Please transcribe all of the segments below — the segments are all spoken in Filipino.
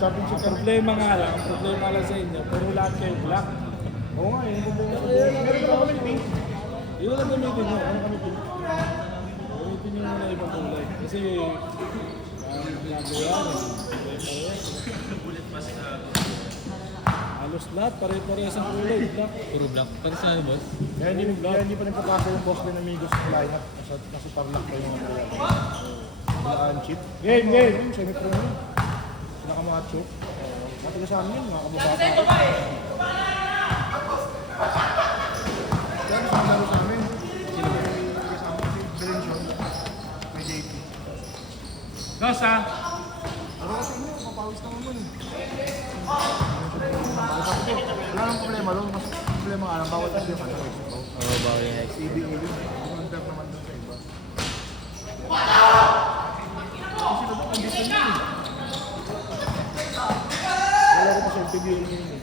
Championship Ang problema nga lang sa inyo, pero lahat kayo black. Oo nga, yung problema. Meron pa kami pink. Yun lang gamitin nyo. Ano kami pink? Gamitin nyo muna ibang kulay. Kasi, ginagawa halos lahat, pare-parehas ang kulay. Black. Puro black. Pati sa ano, boss? Kaya hindi pa nagpapasa yung boss din amigos sa lineup. Nasa Tarlac pa yung mga wala ang chip. Game! Semi-pro yun. Nakamacho. Matiga sa amin yun, mga kababata. Kaya sa laro sa amin. Kasama ko si Belension. May JP. Nosa! Pero kasi mo, papawis naman mo. Wala nang problema doon. Mas problema nga lang, bawal kasi yung ano. Oo, bawal yung X. CBA yun. Kumandar naman doon sa iba. Kasi sila doon, condition yun eh. Wala ko pa sa PBA yun eh.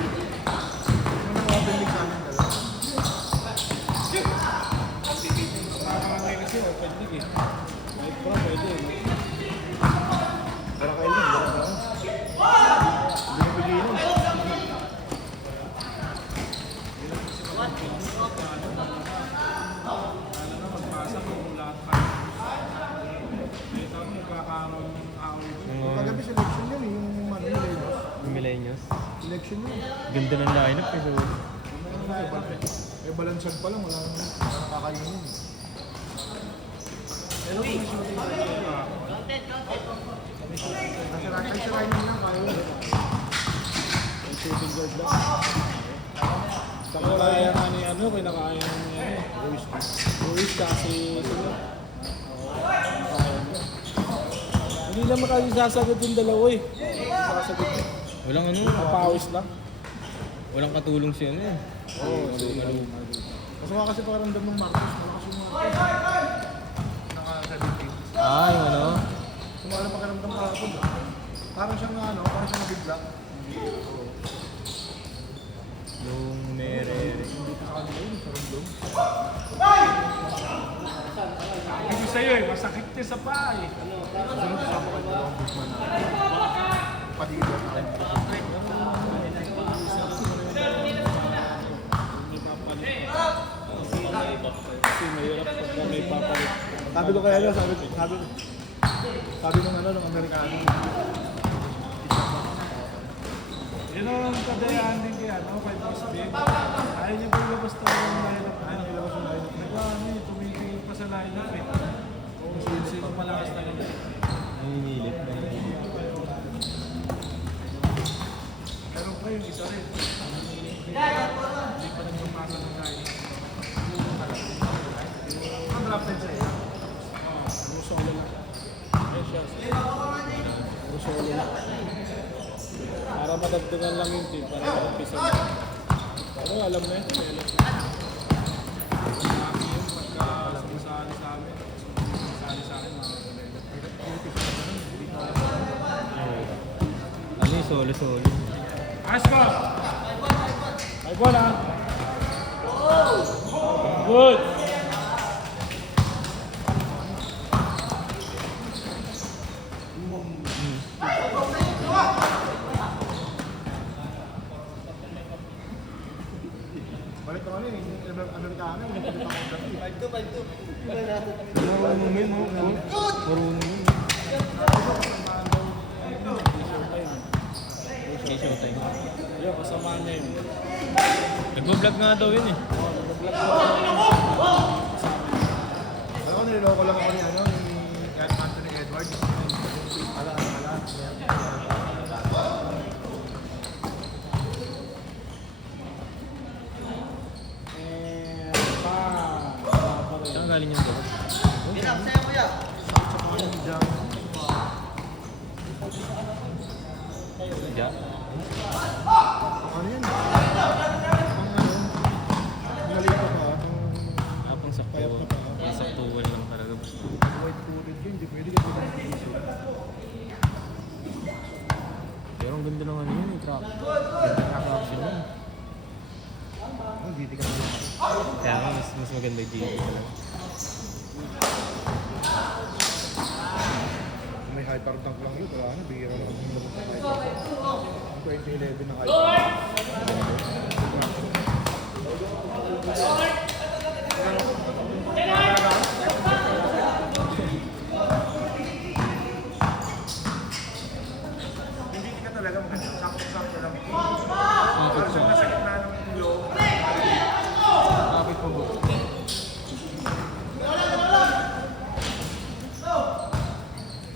Ano na mga pinlig sa amin talaga? Mga kasi, open league eh. Kahit pro, pwede. Wala kayo yun, wala ka. Hindi na bigay yun. Kala na magpasa kung lahat pa. Dito ako magkakaroon ng away doon. Kagabi selection yun eh, yung ano yun. Yung Millennials. Selection yun. Ganda ng lineup eh. So, Eh, balansag pa lang, wala naman nakakainin yun. Pero kung shooting pa rin, nasirahin yun lang, kaya yun. Yung shooting guard lang. Saka kaya nga ni ano, kinakaya ni ano. Ruiz kasi sila. Hindi naman kasi sasagot yung dalawa eh. Sasagot yun. walang ano, Mapawis lang. walang katulong siya ano eh. Oo, Kasi nga kasi pakaramdam ng Marcos, malakas yung Marcos. Naka-17. Ah, yung ano? Sumala pakaramdam Marcos. Parang siyang ano, parang siyang nabigla. Yung Merere. Hindi pa sa kanila yun, sa rundong. Kasi sa'yo eh, masakit ka sa paa eh. Sunod sa mga dalawang Guzman natin. Paligid na tayo. Kasi mahirap pagka may papalit. Sabi ko kaya yun, sabi nung ano, nung Amerikano. Yun ang kadayaan din kaya, no? Kay Boss Big. Ayaw niya ba basta yung lineup? Ayaw niya Nilabas yung lineup. Nagkano eh, tumitingin pa sa lineup eh. Kung sino malakas talaga. Nanginilip. Pero pa yung isa rin. Hindi pa nagpapasa ng lineup. Ang drafted sa iyo. Rusolo lang. Yes, yes. Rusolo lang. Para madagdagan lang yung team, para mag-umpisa na. Pero alam na yun, Laki yun pagka sumasali sa amin. Sumasali sa akin, mga Ano yung solo-solo? Asko! Ay, bola! Good! Balik ko ano eh, yung Amerikano, yung pinagkakot dati. 5-2. Marunong yun, no? Marunong yun. May showtime. Yo, kasama niya yun. Nagbo-vlog nga daw yun eh. Alam ko, niloloko lang ako ni ano, ni Anthony Edwards. Ala. Saan galing yung daw? Ja? Ano yun? Nalito pa. Pang sakto. Kaya pa pa. Pang saktuan lang talaga. White footed yun, hindi pwede ka pwede mag-isip. Pero ang ganda ng ano yun, yung track. Ganda ng action yun. Hindi ka na. Kaya nga, mas maganda yung GT. May hyper dunk lang yun, wala na, bigyan lang kami ng hyper dunk. 2011 na hyper dunk. Hindi ka talaga maganda, sakto-sakto lang. Parang sa nasa gitna ng loob. Kapit po po.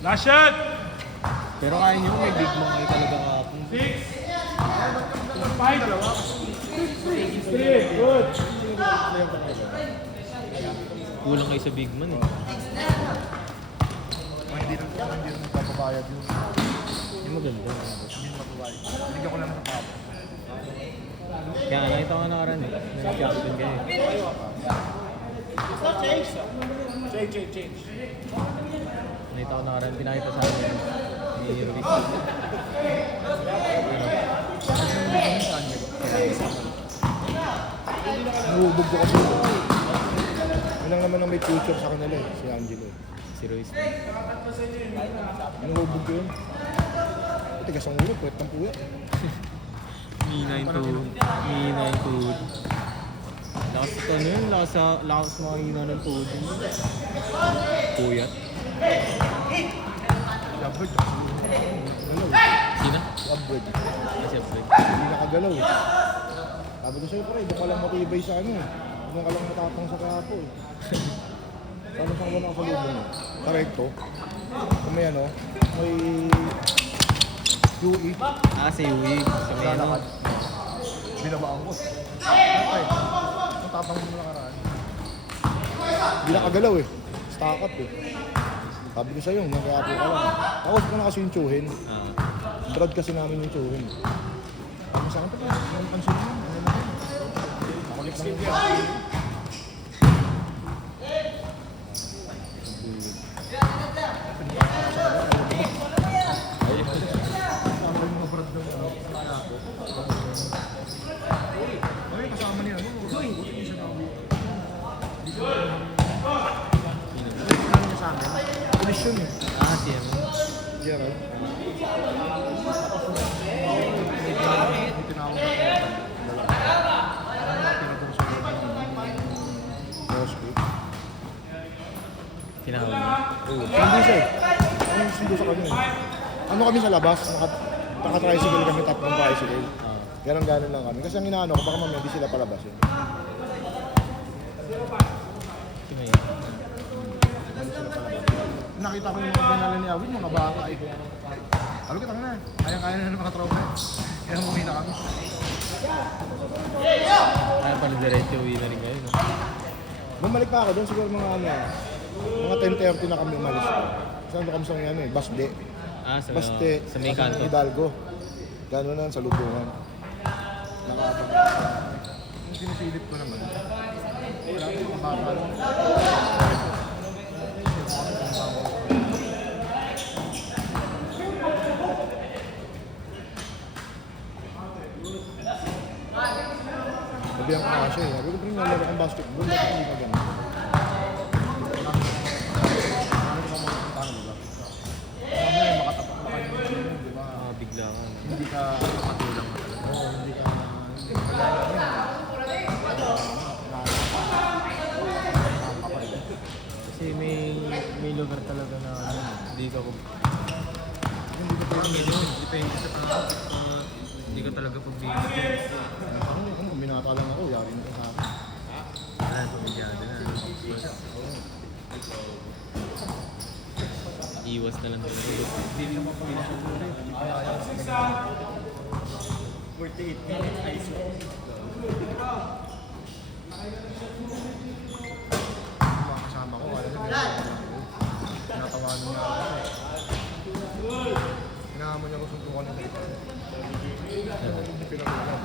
Last shot! Pero kaya nyo, may big man kayo talaga kapon. 3, good! Kulang kayo sa big man eh. Hindi rin magpapabayad yun. Hindi maganda. Hindi magpapabayad. Bigyan ko lang ng tao. Kaya nakita ko nakaraan eh. Nag-captain kayo eh. Change. Nakita ko nakaraan, pinakita sa akin ni Ruiz. Nahubog ko kasi. Yun lang naman ang may future sa kanila eh, si Angelo. Si Ruiz. Nahubog ko yun. Tigas ang ulo, puwet ng puwet. Mina yung tuhod. Lakas ito ano yun, lakas makahina ng tuhod yun. Puyat. Labred. Galaw. Sino? Labred. Kasi Fred. Hindi nakagalaw eh. Sabi ko sa'yo pare, doon ka lang matibay sa ano eh. Doon ka lang matapang sa kapo eh. Sana siyang wala ka sa lubong eh. Karekto. Kung may ano, may UE. Ah, si Yui. Sa may ano. Lalakad. Binabaan ko. Okay. Ang tapang mo na karaan. Hindi nakagalaw eh. Stack up eh. Sabi ko sa'yo, nagkapo ka lang. Ako, ko na kasi yung tsuhin. Ah. Brad kasi namin yung tsuhin. Sabi sa akin, pala, ang pansin mo. Ano na yun? Nakulik lang yun. Sabi mo, Brad, ng ano, nakapo. Okay, kasama niya. Buti hindi siya nakabito. Ano niya sa amin? Pulis yun eh. Ah, si ano. Gerald. May tinawag na tinatong sa Moscow. Tinawag niya. Hindi siya eh. Ano sundo sa kanya eh. Ano kami sa labas? Naka-tricycle kami, tatlong tricycle. Ah. Ganon-ganon lang kami. Kasi ang inaano ko, baka mamaya di sila palabas eh. Si May. Hindi sila palabas. Nakita ko yung mga banala ni Awin, mga baka eh. Sabi ko, na. Kaya-kaya na ng mga trauma eh. Kaya umuwi na kami. Kaya pala diretso uwi na rin kayo, no? Bumalik pa ako doon, siguro mga ano, mga 10:30 na kami umalis. Saan kami sa ano eh, Basde. Ah, sa may sa kanto. Hidalgo. Gano'n na, sa Lubungan. Nakakapag. Yung sinisilip ko naman. Wala ko mga baka lang. Sabi ang kasya eh. Sabi ko, pero nalaro kang basketball. Bakit hindi ka ganun? Makatapak na kayo ng sino, di ba? Ah, bigla ka. Hindi ka matulang. Oo, hindi ka Kasi may lugar talaga na ano, hindi ka hindi ka parang yun, depende sa tao. Hindi ka talaga pagbibigyan. ano, binata lang ako, yari na sa akin. Ah, pamilyado na. Iwas na lang talaga. Hindi naman pag pinasutuloy. 48 minutes, ice mga kasama ko, alam mo, tinatawanan niya ako. Hinahamon niya ako suntukan ng dito. Hindi pinatulan.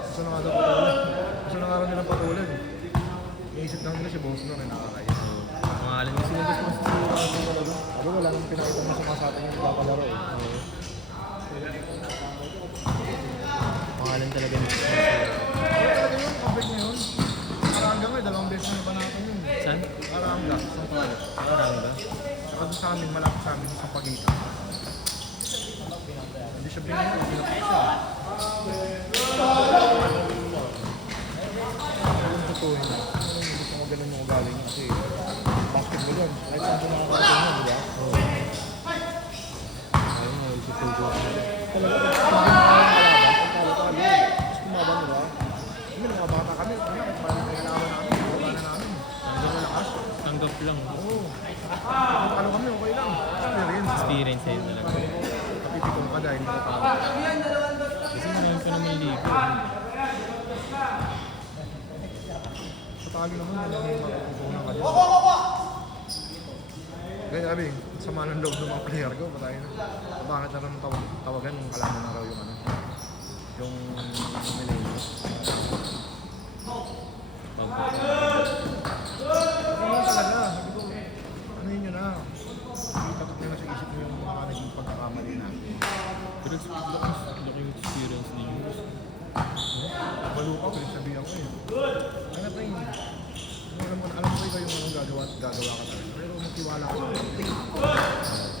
Gusto na nga daw patulan. Gusto na nga rin nilang patulan. Iisip lang nila si Boss na rin nakakaya. Pangalan niya sino gusto mas talaga. Sabi wala nang pinakita mo sa atin yung papalaro eh. Pangalan talaga niya. Talaga yun, coverage na yun. Parang hanggang ngayon, 2 beses na nabanatan yun. Sa Saan? Aranga, sa Palo. Aranga. Saka doon sa amin, malapit sa amin, sa Pagitan. Hindi siya binigyan, binigyan siya. Yung totoo yun. Gusto ko ganun yung ugali niya kasi basketball yun. Kahit saan siya nakakarating yun, di ba? Ayun nga, isusubo. Talaga, pag hindi mo kaya kalaban, tapos kumaban, di ba? Kami, mga bata kami, kahit paano tayo kalaban namin, kalaban na namin. Hindi mo lakas. Tanggap lang. Oo. Ano kami, okay lang. Experience. Experience sa'yo talaga. Kapipikong ka dahil hindi ka pa. Kasi naman pa naman ligo. Sa Taguig naman, yun ang matututunan ka dyan. Kaya sabi, sama ng loob ng mga player ko, patay na. Bakit na naman tawagan nung kalaman na raw yung ano, yung millennials. Ano talaga, sabi ko, ano yun yun na, itatok nyo na sa isip nyo yung mga naging pagkakamali natin. Pero laki yung experience ninyo. Balo ka, pinagsabihan ko eh. Ano pa yun? Alam ko ikaw yung anong gagawa ka talaga. Pero magtiwala ka sa akin.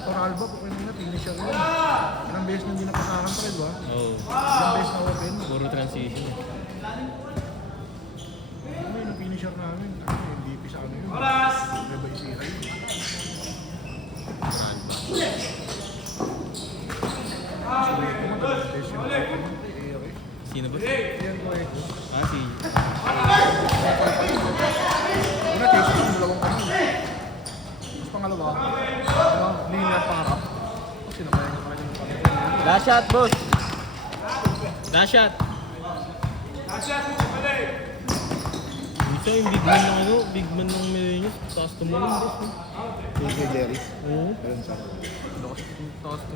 Toral ba? Kung hindi na, finisher yun. Ilang beses na hindi napasakan pa rin, ba? Oo. Ilang beses na open. Puro transition. Ano yun, ang finisher namin. Ano yun, DP sa ano yun. Diba isira yun. Saan ba? Sabi ko, matalang beses yung open. Eh. Sino ba? Yan ko eh. Ah, si... Una, taste yung dalawang kami. Tapos pangalawa, hindi nga pangarap. Kasi nabayan niya talaga ng pangarap. Last shot, boss! Last shot! Isa yung big man ng ano, big man ng Millennials. Taas tumulong, boss. JJ Jerry. Oo. Ayun sa. Taas